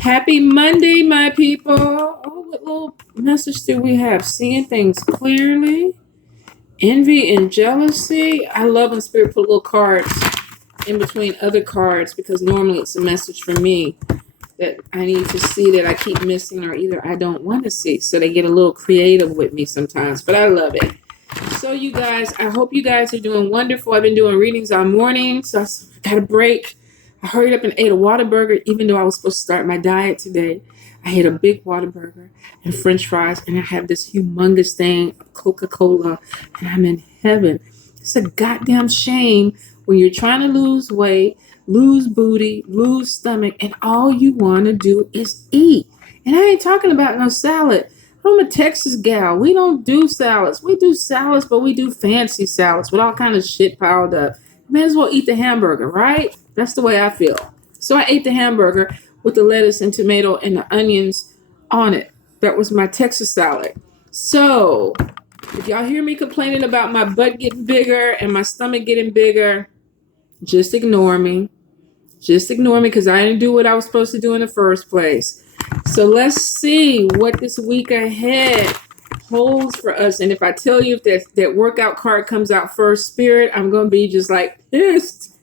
Happy Monday, my people. Oh, what little message do we have? Seeing things clearly, envy and jealousy. I love when Spirit put little cards in between other cards because normally it's a message for me that I need to see that I keep missing or either I don't want to see. So they get a little creative with me sometimes, but I love it. So you guys, I hope you guys are doing wonderful. I've been doing readings all morning, so I got a break. I hurried up and ate a Whataburger, even though I was supposed to start my diet today. I ate a big Whataburger and French fries, and I have this humongous thing of Coca-Cola, and I'm in heaven. It's a goddamn shame when you're trying to lose weight, lose booty, lose stomach, and all you want to do is eat. And I ain't talking about no salad. I'm a Texas gal. We don't do salads. We do salads, but we do fancy salads with all kind of shit piled up. May as well eat the hamburger, right? That's the way I feel. So I ate the hamburger with the lettuce and tomato and the onions on it. That was my Texas salad. So if y'all hear me complaining about my butt getting bigger and my stomach getting bigger, just ignore me. Just ignore me because I didn't do what I was supposed to do in the first place. So let's see what this week ahead holds for us. And if I tell you if that workout card comes out first, Spirit, I'm going to be just like pissed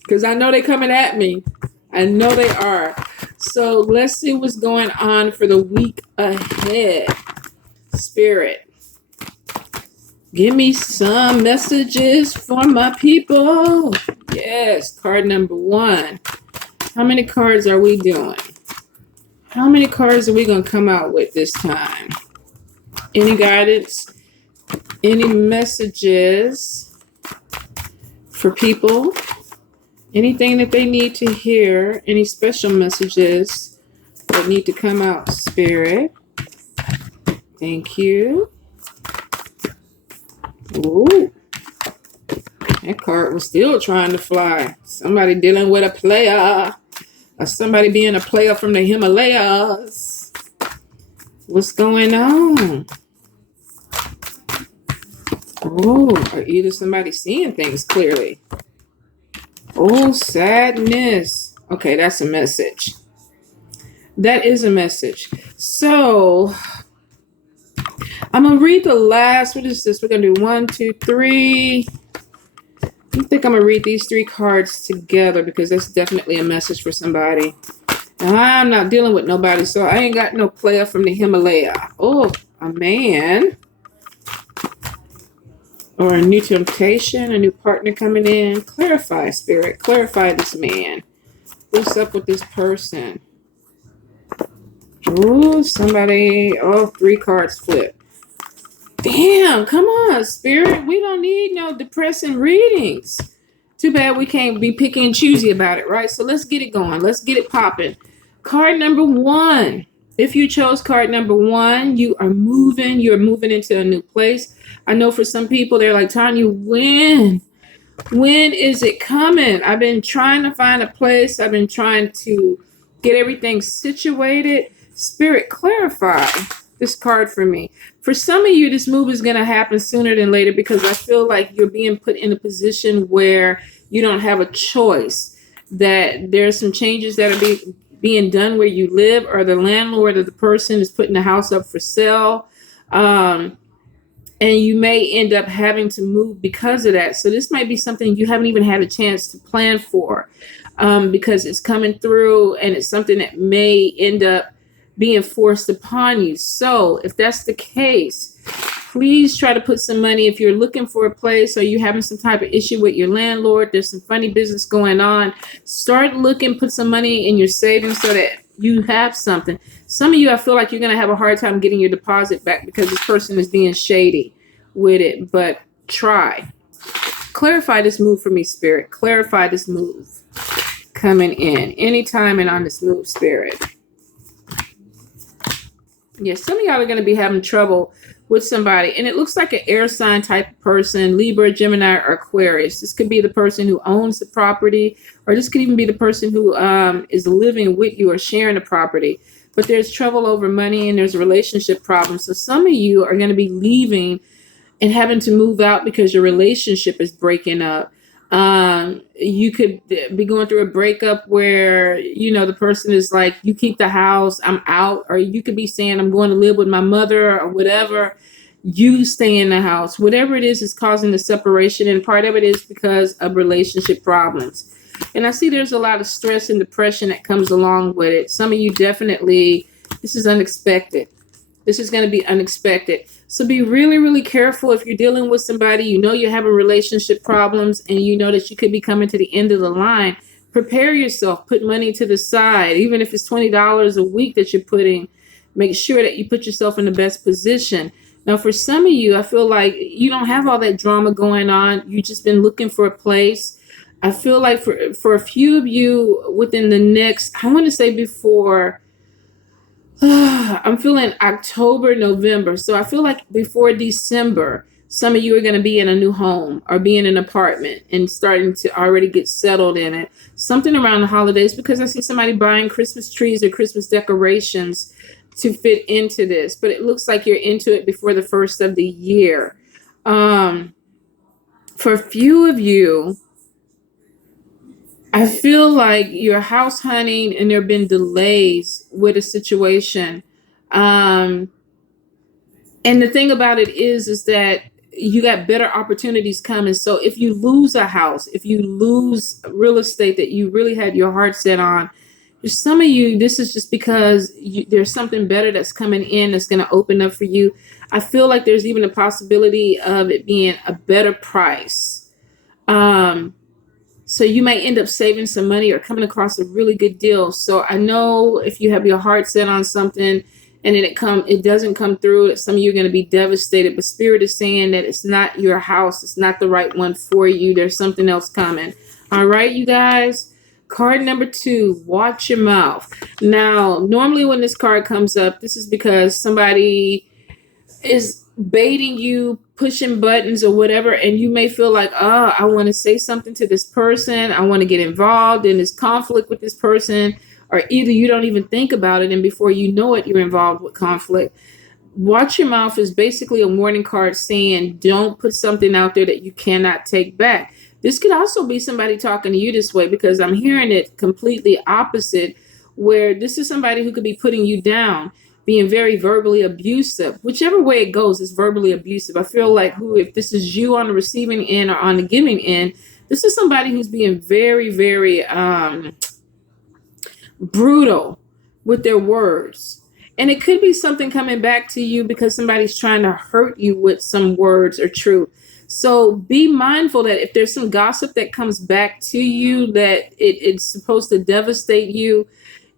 because I know they're coming at me. I know they are. So let's see what's going on for the week ahead. Spirit, give me some messages for my people. Yes, card number 1. How many cards are we doing? How many cards are we going to come out with this time? Any guidance? Any messages for people? Anything that they need to hear? Any special messages that need to come out, Spirit? Thank you. Ooh. That card was still trying to fly. Somebody dealing with a player. Or somebody being a player from the Himalayas. What's going on? Oh, or either somebody seeing things clearly. Oh, sadness. Okay, that's a message. That is a message. So, I'm going to read the last. What is this? We're going to do 1, 2, 3. I think I'm going to read these 3 cards together because that's definitely a message for somebody. Now, I'm not dealing with nobody, so I ain't got no player from the Himalaya. Oh, a man. Or a new temptation, a new partner coming in. Clarify, Spirit. Clarify this man. What's up with this person? Oh, somebody. Oh, 3 cards flip. Damn, come on, Spirit. We don't need no depressing readings. Too bad we can't be picky and choosy about it, right? So let's get it going. Let's get it popping. Card number 1. If you chose card number 1, you are moving. You're moving into a new place. I know for some people, they're like, Tanya, when? When is it coming? I've been trying to find a place. I've been trying to get everything situated. Spirit, clarify this card for me. For some of you, this move is going to happen sooner than later because I feel like you're being put in a position where you don't have a choice, that there's some changes that are being done where you live, or the landlord or the person is putting the house up for sale. And you may end up having to move because of that. So this might be something you haven't even had a chance to plan for because it's coming through and it's something that may end up being forced upon you. So if that's the case, please try to put some money. If you're looking for a place or you're having some type of issue with your landlord, there's some funny business going on, start looking, put some money in your savings so that you have something. Some of you, I feel like you're going to have a hard time getting your deposit back because this person is being shady with it, but try. Clarify this move for me, Spirit. Clarify this move coming in anytime and on this move, Spirit. Yeah, some of y'all are going to be having trouble with somebody, and it looks like an air sign type of person, Libra, Gemini, or Aquarius. This could be the person who owns the property, or this could even be the person who is living with you or sharing the property. But there's trouble over money and there's relationship problems. So some of you are going to be leaving and having to move out because your relationship is breaking up. You could be going through a breakup where, the person is like, you keep the house, I'm out. Or you could be saying, I'm going to live with my mother or whatever. You stay in the house. Whatever it is causing the separation. And part of it is because of relationship problems. And I see there's a lot of stress and depression that comes along with it. Some of you definitely, this is unexpected. This is going to be unexpected. So be really, really careful if you're dealing with somebody, you're having relationship problems, and you know that you could be coming to the end of the line. Prepare yourself, put money to the side, even if it's $20 a week that you're putting, make sure that you put yourself in the best position. Now, for some of you, I feel like you don't have all that drama going on. You've just been looking for a place. I feel like for a few of you within the next, I want to say before, I'm feeling October, November. So I feel like before December, some of you are going to be in a new home or be in an apartment and starting to already get settled in it. Something around the holidays, because I see somebody buying Christmas trees or Christmas decorations to fit into this. But it looks like you're into it before the first of the year. For a few of you, I feel like you're house hunting and there have been delays with a situation. And the thing about it is that you got better opportunities coming. So if you lose a house, if you lose real estate that you really had your heart set on, there's some of you, this is just because there's something better that's coming in that's going to open up for you. I feel like there's even a possibility of it being a better price. So you may end up saving some money or coming across a really good deal. So I know if you have your heart set on something and then it doesn't come through, some of you are going to be devastated. But Spirit is saying that it's not your house. It's not the right one for you. There's something else coming. All right, you guys. Card number 2, watch your mouth. Now, normally when this card comes up, this is because somebody is baiting you, pushing buttons or whatever, and you may feel like, I want to say something to this person, I want to get involved in this conflict with this person, or either you don't even think about it and before you know it, you're involved with conflict. Watch your mouth is basically a warning card saying don't put something out there that you cannot take back. This could also be somebody talking to you this way, because I'm hearing it completely opposite, where this is somebody who could be putting you down, being very verbally abusive. Whichever way it goes, it's verbally abusive. I feel like if this is you on the receiving end or on the giving end, this is somebody who's being very, very brutal with their words. And it could be something coming back to you because somebody's trying to hurt you with some words or truth. So be mindful that if there's some gossip that comes back to you that it's supposed to devastate you,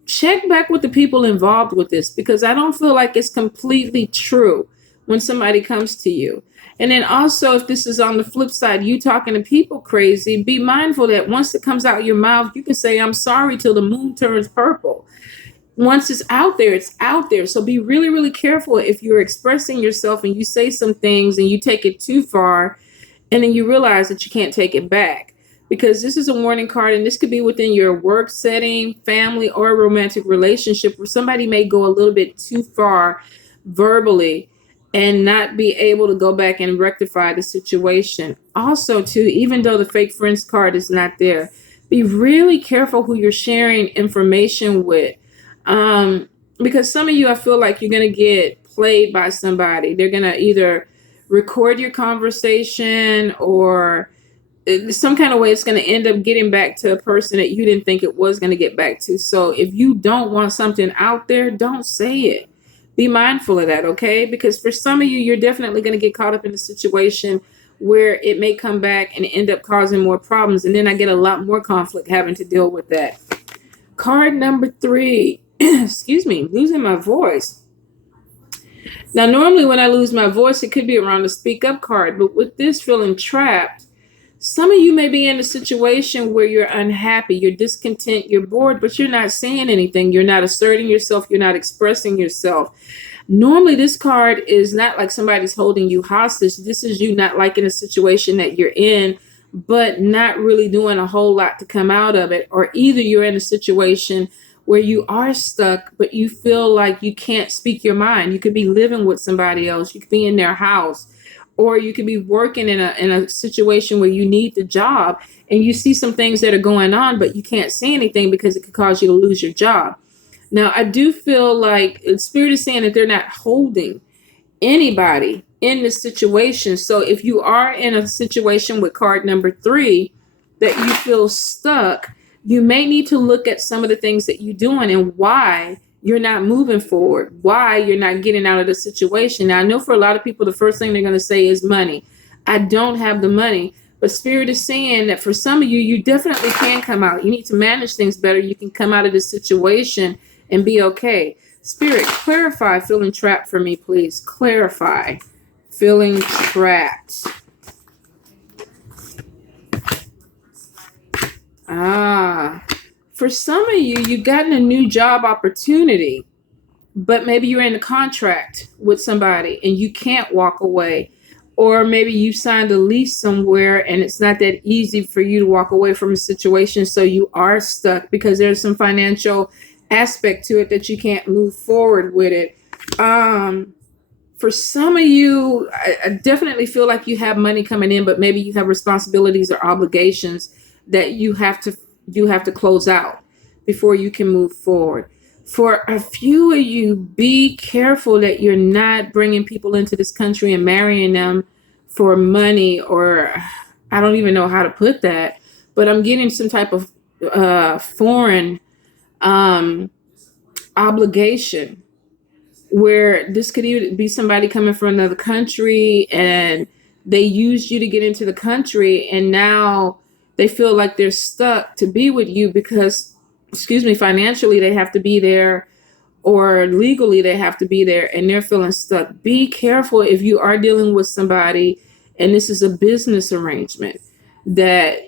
check back with the people involved with this, because I don't feel like it's completely true when somebody comes to you. And then also, if this is on the flip side, you talking to people crazy, be mindful that once it comes out your mouth, you can say, I'm sorry till the moon turns purple. Once it's out there, it's out there. So be really, really careful if you're expressing yourself and you say some things and you take it too far, and then you realize that you can't take it back. Because this is a warning card, and this could be within your work setting, family, or a romantic relationship where somebody may go a little bit too far verbally and not be able to go back and rectify the situation. Also, too, even though the fake friends card is not there, be really careful who you're sharing information with. Because some of you, I feel like you're going to get played by somebody. They're going to either record your conversation or some kind of way it's going to end up getting back to a person that you didn't think it was going to get back to. So if you don't want something out there, don't say it. Be mindful of that, okay? Because for some of you, you're definitely going to get caught up in a situation where it may come back and end up causing more problems. And then I get a lot more conflict having to deal with that. Card number 3. Excuse me, losing my voice. Now, normally when I lose my voice, it could be around the speak up card. But with this feeling trapped, some of you may be in a situation where you're unhappy, you're discontent, you're bored, but you're not saying anything. You're not asserting yourself. You're not expressing yourself. Normally, this card is not like somebody's holding you hostage. This is you not liking a situation that you're in, but not really doing a whole lot to come out of it. Or either you're in a situation where you are stuck, but you feel like you can't speak your mind. You could be living with somebody else. You could be in their house. or you could be working in a situation where you need the job and you see some things that are going on, but you can't say anything because it could cause you to lose your job. Now, I do feel like the Spirit is saying that they're not holding anybody in this situation. So if you are in a situation with card number 3 that you feel stuck, you may need to look at some of the things that you're doing and why you're not moving forward, why you're not getting out of the situation. Now, I know for a lot of people, the first thing they're going to say is money. I don't have the money. But Spirit is saying that for some of you, you definitely can come out. You need to manage things better. You can come out of this situation and be okay. Spirit, clarify feeling trapped for me, please. Clarify feeling trapped. For some of you, you've gotten a new job opportunity, but maybe you're in a contract with somebody and you can't walk away. Or maybe you signed a lease somewhere and it's not that easy for you to walk away from a situation. So you are stuck because there's some financial aspect to it that you can't move forward with it. For some of you, I definitely feel like you have money coming in, but maybe you have responsibilities or obligations that you have to close out before you can move forward. For a few of you, be careful that you're not bringing people into this country and marrying them for money, or I don't even know how to put that, but I'm getting some type of foreign obligation where this could even be somebody coming from another country and they used you to get into the country and now they feel like they're stuck to be with you because, financially they have to be there or legally they have to be there and they're feeling stuck. Be careful if you are dealing with somebody and this is a business arrangement that,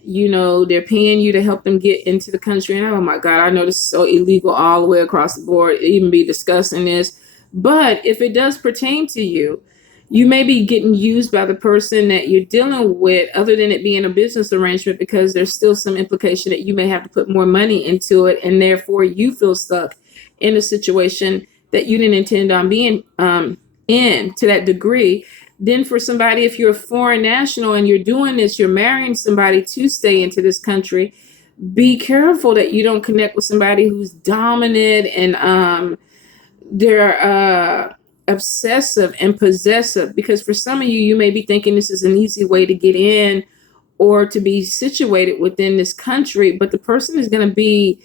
they're paying you to help them get into the country. And oh my God, I know this is so illegal all the way across the board, even be discussing this. But if it does pertain to you, you may be getting used by the person that you're dealing with, other than it being a business arrangement, because there's still some implication that you may have to put more money into it. And therefore you feel stuck in a situation that you didn't intend on being in to that degree. Then for somebody, if you're a foreign national and you're doing this, you're marrying somebody to stay into this country, be careful that you don't connect with somebody who's dominant and they're obsessive and possessive, because for some of you, you may be thinking this is an easy way to get in or to be situated within this country, but the person is going to be,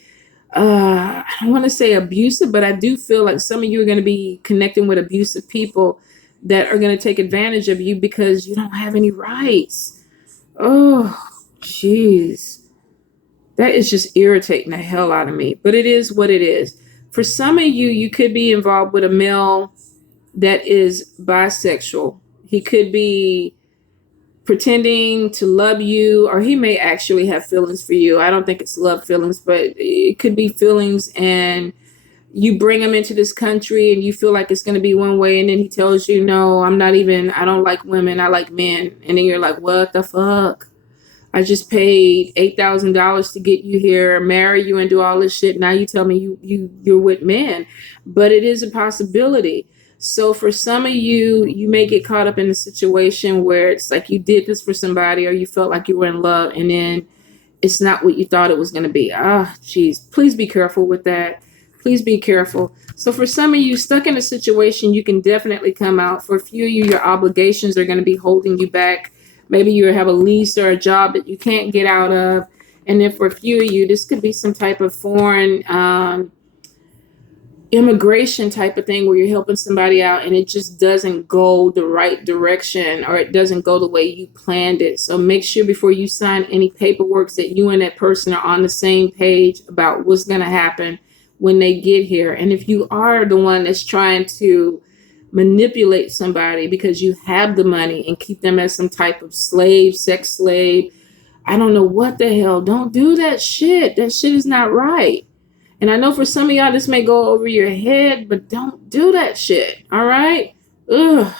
I don't want to say abusive, but I do feel like some of you are going to be connecting with abusive people that are going to take advantage of you because you don't have any rights. Oh, jeez. That is just irritating the hell out of me, but it is what it is. For some of you, you could be involved with a male that is bisexual. He could be pretending to love you, or he may actually have feelings for you. I don't think it's love feelings, but it could be feelings, and you bring him into this country and you feel like it's going to be one way, and then he tells you, no, I don't like women, I like men. And then you're like, what the fuck? I just paid $8,000 to get you here, marry you, and do all this shit. Now you tell me you're with men. But it is a possibility. So for some of you, you may get caught up in a situation where it's like you did this for somebody, or you felt like you were in love, and then it's not what you thought it was going to be. Geez. Please be careful with that. Please be careful. So for some of you stuck in a situation, you can definitely come out. For a few of you, your obligations are going to be holding you back. Maybe you have a lease or a job that you can't get out of. And then for a few of you, this could be some type of foreign immigration type of thing where you're helping somebody out and it just doesn't go the right direction, or it doesn't go the way you planned it. So make sure before you sign any paperwork that you and that person are on the same page about what's going to happen when they get here. And if you are the one that's trying to manipulate somebody because you have the money and keep them as some type of slave, sex slave, I don't know what the hell, don't do that shit. That shit is not right. And I know for some of y'all this may go over your head, but don't do that shit. All right? Ugh.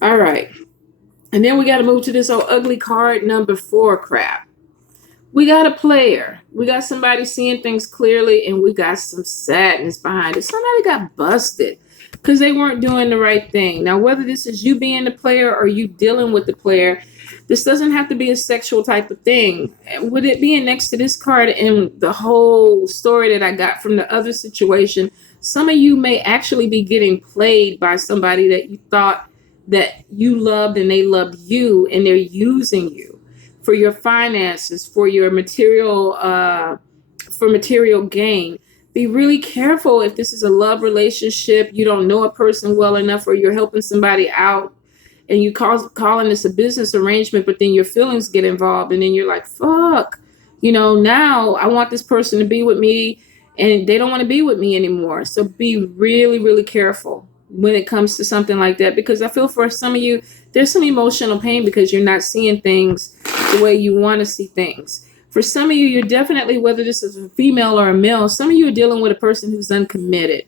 All right. And then we got to move to this old ugly card number 4 crap. We got a player. We got somebody seeing things clearly, and we got some sadness behind it. Somebody got busted. because they weren't doing the right thing. Now, whether this is you being the player or you dealing with the player, this doesn't have to be a sexual type of thing. With it being next to this card and the whole story that I got from the other situation, some of you may actually be getting played by somebody that you thought that you loved and they loved you, and they're using you for your finances, for your material, for material gain. Be really careful if this is a love relationship, you don't know a person well enough, or you're helping somebody out and you calling this a business arrangement, but then your feelings get involved, and then you're like, fuck, now I want this person to be with me and they don't want to be with me anymore. So be really, really careful when it comes to something like that, because I feel for some of you, there's some emotional pain because you're not seeing things the way you want to see things. For some of you, you're definitely, whether this is a female or a male, some of you are dealing with a person who's uncommitted.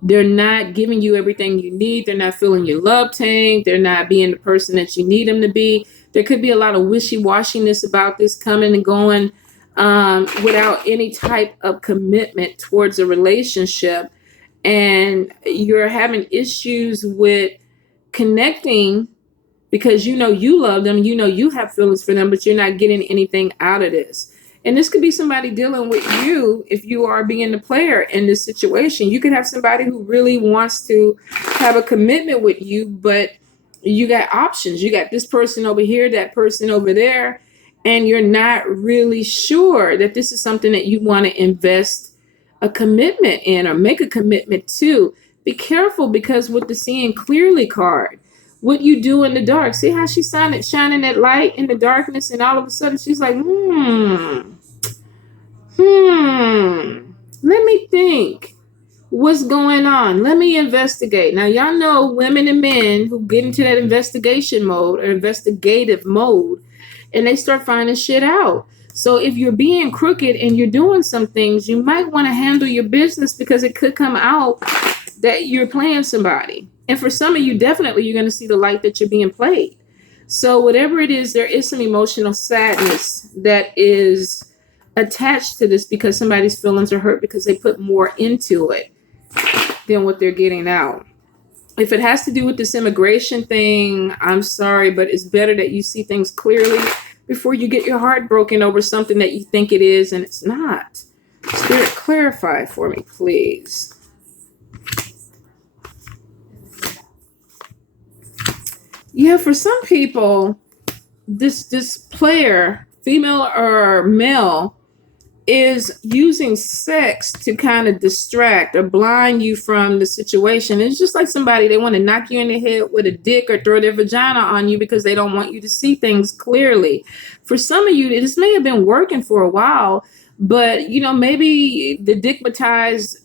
They're not giving you everything you need. They're not filling your love tank. They're not being the person that you need them to be. There could be a lot of wishy-washiness about this, coming and going without any type of commitment towards a relationship. And you're having issues with connecting because you love them, you have feelings for them, but you're not getting anything out of this. And this could be somebody dealing with you if you are being the player in this situation. You could have somebody who really wants to have a commitment with you, but you got options. You got this person over here, that person over there, and you're not really sure that this is something that you want to invest a commitment in or make a commitment to. Be careful, because with the seeing clearly card, what you do in the dark. See how she's shining that light in the darkness, and all of a sudden she's like, let me think. What's going on? Let me investigate. Now, y'all know women and men who get into that investigation mode or investigative mode, and they start finding shit out. So if you're being crooked and you're doing some things, you might want to handle your business, because it could come out that you're playing somebody. And for some of you, definitely you're going to see the light that you're being played. So whatever it is, there is some emotional sadness that is attached to this, because somebody's feelings are hurt because they put more into it than what they're getting out. If it has to do with this immigration thing, I'm sorry, but it's better that you see things clearly before you get your heart broken over something that you think it is and it's not. Spirit, clarify for me, please. Yeah, for some people, this player, female or male, is using sex to kind of distract or blind you from the situation. It's just like somebody, they want to knock you in the head with a dick or throw their vagina on you because they don't want you to see things clearly. For some of you, this may have been working for a while, but maybe the dickmatized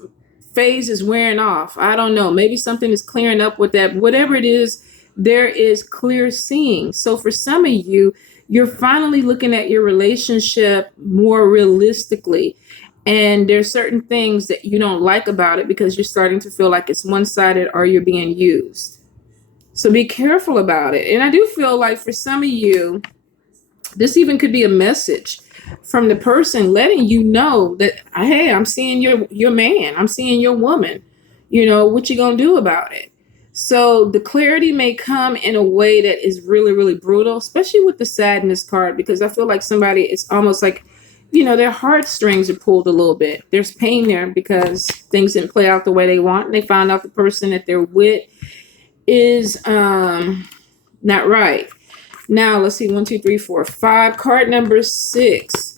phase is wearing off. I don't know. Maybe something is clearing up with that. Whatever it is, there is clear seeing. So for some of you, you're finally looking at your relationship more realistically. And there's certain things that you don't like about it because you're starting to feel like it's one-sided or you're being used. So be careful about it. And I do feel like for some of you, this even could be a message from the person letting you know that, hey, I'm seeing your man. I'm seeing your woman. What you gonna do about it? So the clarity may come in a way that is really, really brutal, especially with the sadness card, because I feel like somebody, it's almost like, their heartstrings are pulled a little bit. There's pain there because things didn't play out the way they want. And they found out the person that they're with is not right. Now, let's see, 1, 2, 3, 4, 5. Card number 6.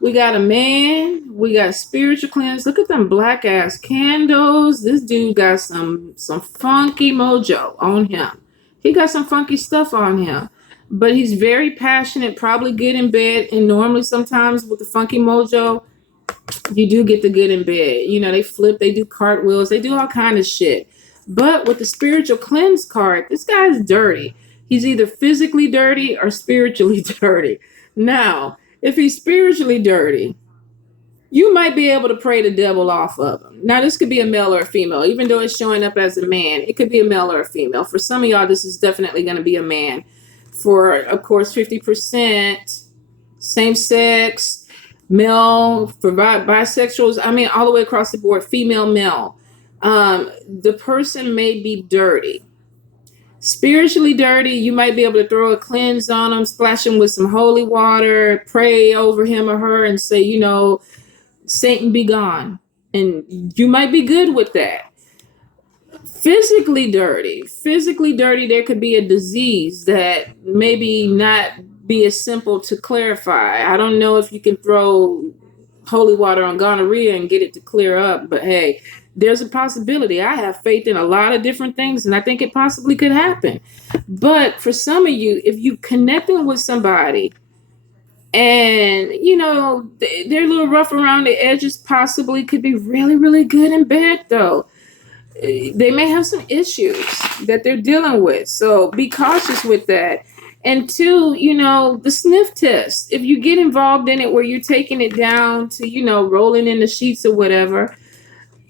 We got a man. We got spiritual cleanse. Look at them black ass candles. This dude got some funky mojo on him. He got some funky stuff on him. But he's very passionate, probably good in bed. And normally sometimes with the funky mojo, you do get the good in bed. They flip, they do cartwheels, they do all kind of shit. But with the spiritual cleanse card, this guy's dirty. He's either physically dirty or spiritually dirty. Now, if he's spiritually dirty, you might be able to pray the devil off of him. Now, this could be a male or a female. Even though it's showing up as a man, it could be a male or a female. For some of y'all, this is definitely going to be a man. For, of course, 50% same sex, male, for bisexuals, all the way across the board, female, male. The person may be dirty, spiritually dirty. You might be able to throw a cleanse on them, splash them with some holy water, pray over him or her, and say, Satan be gone. And you might be good with that. Physically dirty, there could be a disease that maybe not be as simple to clarify. I don't know if you can throw holy water on gonorrhea and get it to clear up, but hey, there's a possibility. I have faith in a lot of different things, and I think it possibly could happen. But for some of you, if you connecting with somebody and they're a little rough around the edges, possibly could be really, really good in bed though. They may have some issues that they're dealing with. So be cautious with that. And two, the sniff test. If you get involved in it where you're taking it down to, rolling in the sheets or whatever,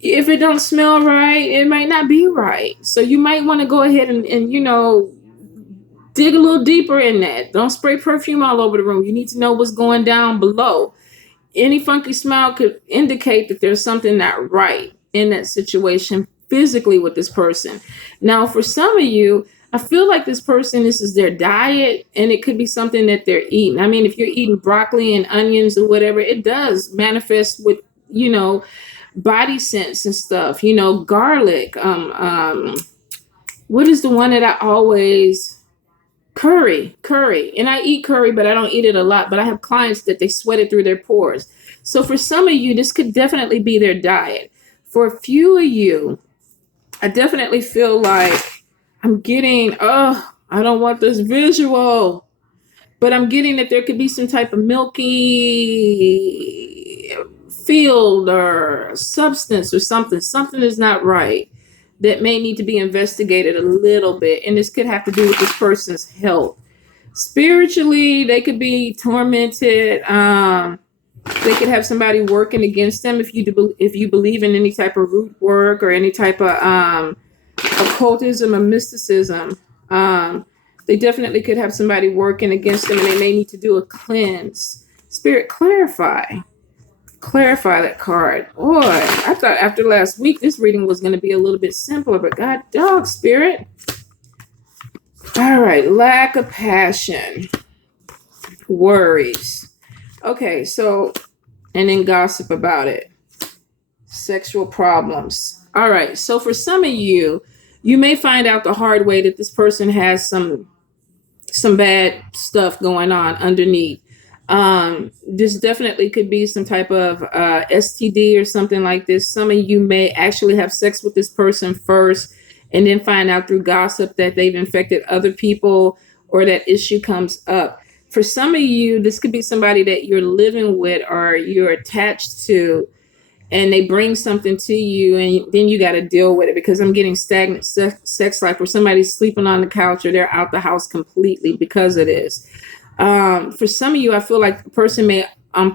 if it don't smell right, it might not be right. So you might want to go ahead and dig a little deeper in that. Don't spray perfume all over the room. You need to know what's going down below. Any funky smell could indicate that there's something not right in that situation physically with this person. Now, for some of you, I feel like this is their diet, and it could be something that they're eating. I mean, if you're eating broccoli and onions or whatever, it does manifest with, body scents and stuff, garlic. What is the one that I always... Curry. And I eat curry, but I don't eat it a lot. But I have clients that they sweat it through their pores. So for some of you, this could definitely be their diet. For a few of you, I definitely feel like I'm getting, I don't want this visual, but I'm getting that there could be some type of milky field or substance or something. Something is not right that may need to be investigated a little bit. And this could have to do with this person's health. Spiritually, they could be tormented. They could have somebody working against them. If you believe in any type of root work or any type of occultism or mysticism, they definitely could have somebody working against them, and they may need to do a cleanse. Spirit, clarify that card. Boy, I thought after last week this reading was going to be a little bit simpler, but God dog, Spirit. All right, lack of passion, worries. Okay, so, and then gossip about it. Sexual problems. All right, so for some of you, you may find out the hard way that this person has some bad stuff going on underneath. This definitely could be some type of STD or something like this. Some of you may actually have sex with this person first and then find out through gossip that they've infected other people or that issue comes up. For some of you, this could be somebody that you're living with or you're attached to, and they bring something to you, and then you got to deal with it, because I'm getting stagnant sex life where somebody's sleeping on the couch or they're out the house completely because of this. For some of you, I feel like the person may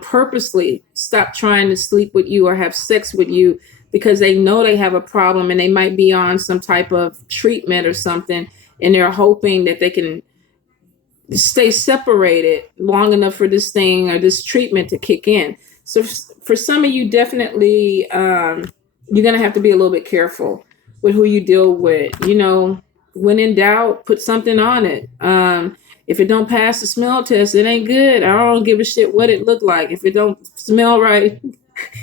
purposely stop trying to sleep with you or have sex with you because they know they have a problem, and they might be on some type of treatment or something, and they're hoping that they can stay separated long enough for this thing or this treatment to kick in. So for some of you, definitely, you're going to have to be a little bit careful with who you deal with. When in doubt, put something on it. If it don't pass the smell test, it ain't good. I don't give a shit what it looked like. If it don't smell right,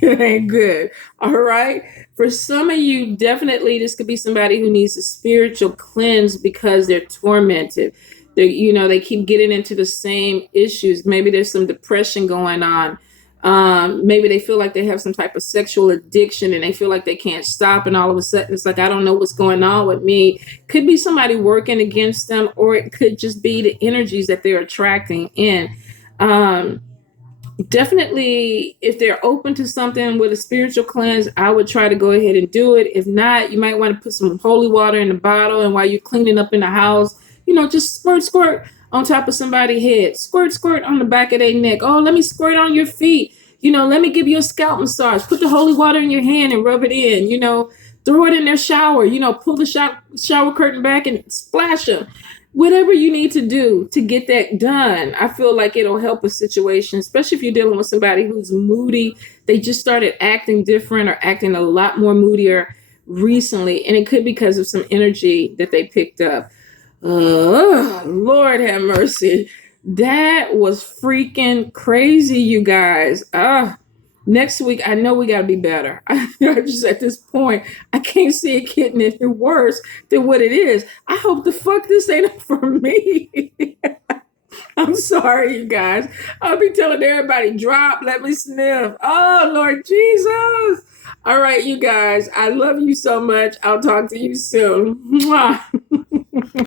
it ain't good. All right. For some of you, definitely, this could be somebody who needs a spiritual cleanse because they're tormented. They keep getting into the same issues. Maybe there's some depression going on. Maybe they feel like they have some type of sexual addiction and they feel like they can't stop. And all of a sudden it's like, I don't know what's going on with me. Could be somebody working against them, or it could just be the energies that they're attracting in. Definitely, if they're open to something with a spiritual cleanse, I would try to go ahead and do it. If not, you might want to put some holy water in the bottle, and while you're cleaning up in the house, just squirt on top of somebody's head, squirt on the back of their neck. Oh, let me squirt on your feet. Let me give you a scalp massage. Put the holy water in your hand and rub it in. Throw it in their shower. Pull the shower curtain back and splash them. Whatever you need to do to get that done, I feel like it'll help a situation, especially if you're dealing with somebody who's moody. They just started acting different or acting a lot more moodier recently, and it could be because of some energy that they picked up. Oh, Lord have mercy. That was freaking crazy, you guys. Next week, I know we got to be better. I just at this point, I can't see it getting any worse than what it is. I hope the fuck this ain't for me. I'm sorry, you guys. I'll be telling everybody, drop, let me sniff. Oh, Lord Jesus. All right, you guys. I love you so much. I'll talk to you soon. Mwah.